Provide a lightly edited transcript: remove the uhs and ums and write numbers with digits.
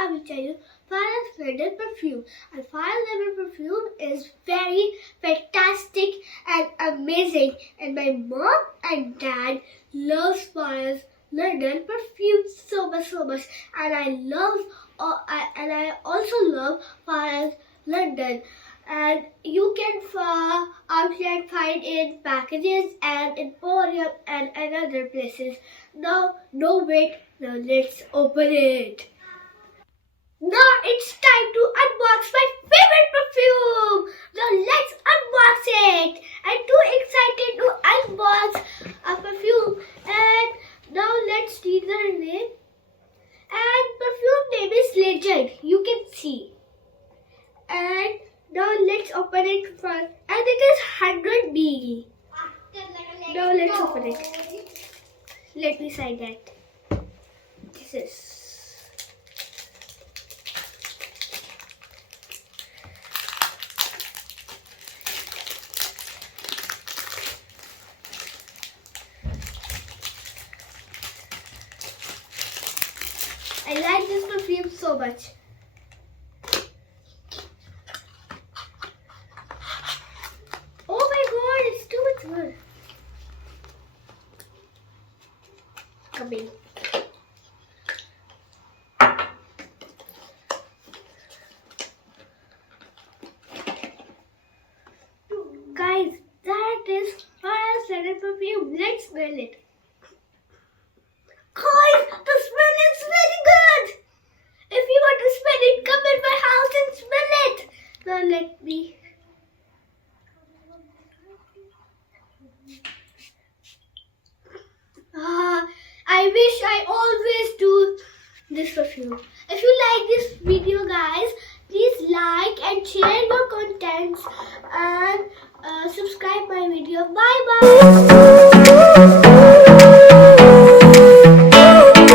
I will tell you Fara's lemon perfume. And Fara's lemon perfume is very fantastic and amazing. And my mom and dad loves Fara's London perfume so much. And I also love Fara's London. And you can outlet find in packages and in Emporium and other places. Now, no wait, now let's open it. Now it's time to unbox my favorite perfume. Now let's unbox it. I'm too excited to unbox a perfume. And now let's read the name. And perfume name is Legend. You can see. And now let's open it first. And it is 100 ml. Now let's open it. Let me sign that. This is. I like this perfume so much. Oh my god, it's too much good. Come in. Guys, that is Fara's lemon perfume. Let's smell it. Guys, the smell is very good. If you want to smell it, come in my house and smell it. Now let me. I wish I always do this perfume. If you like this video, guys, please like and share your contents and subscribe my video. Bye bye.